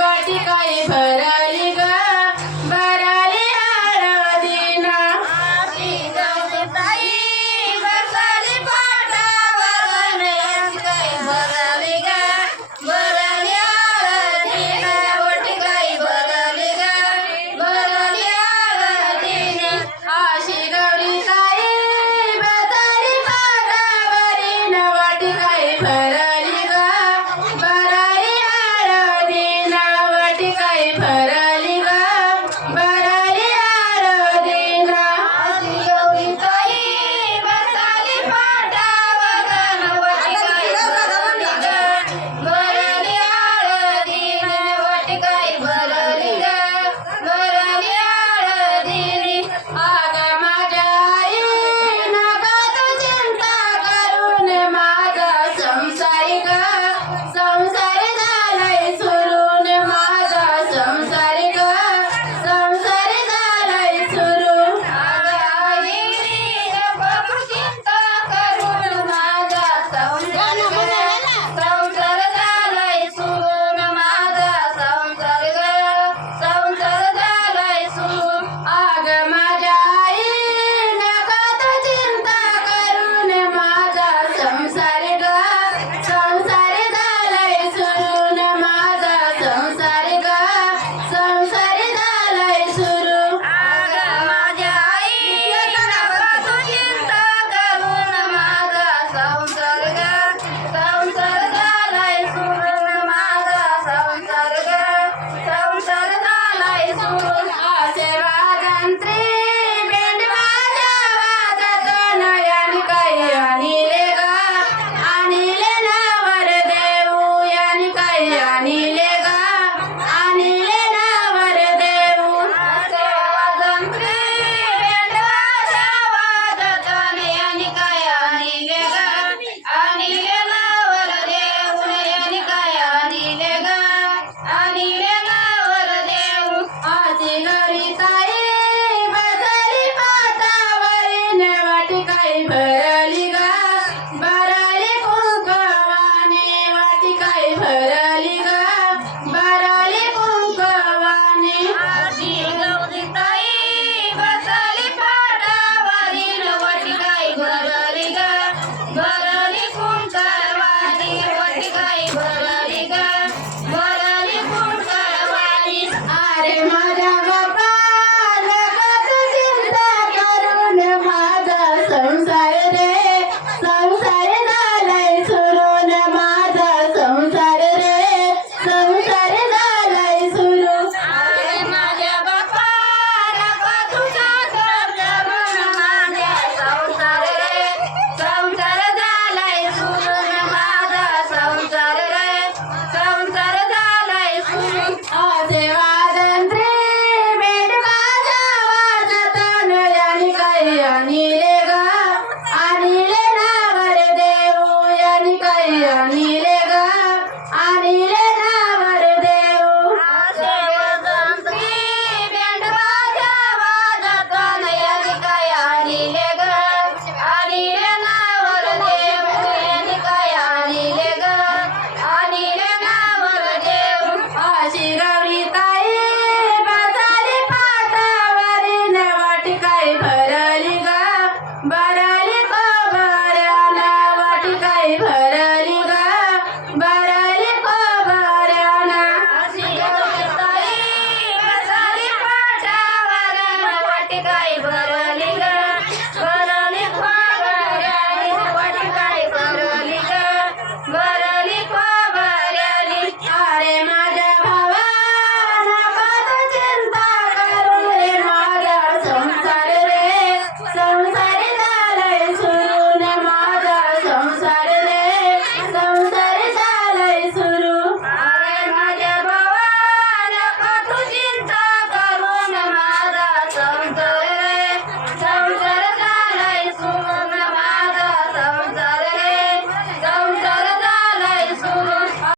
वाटिकाई भरली Bye.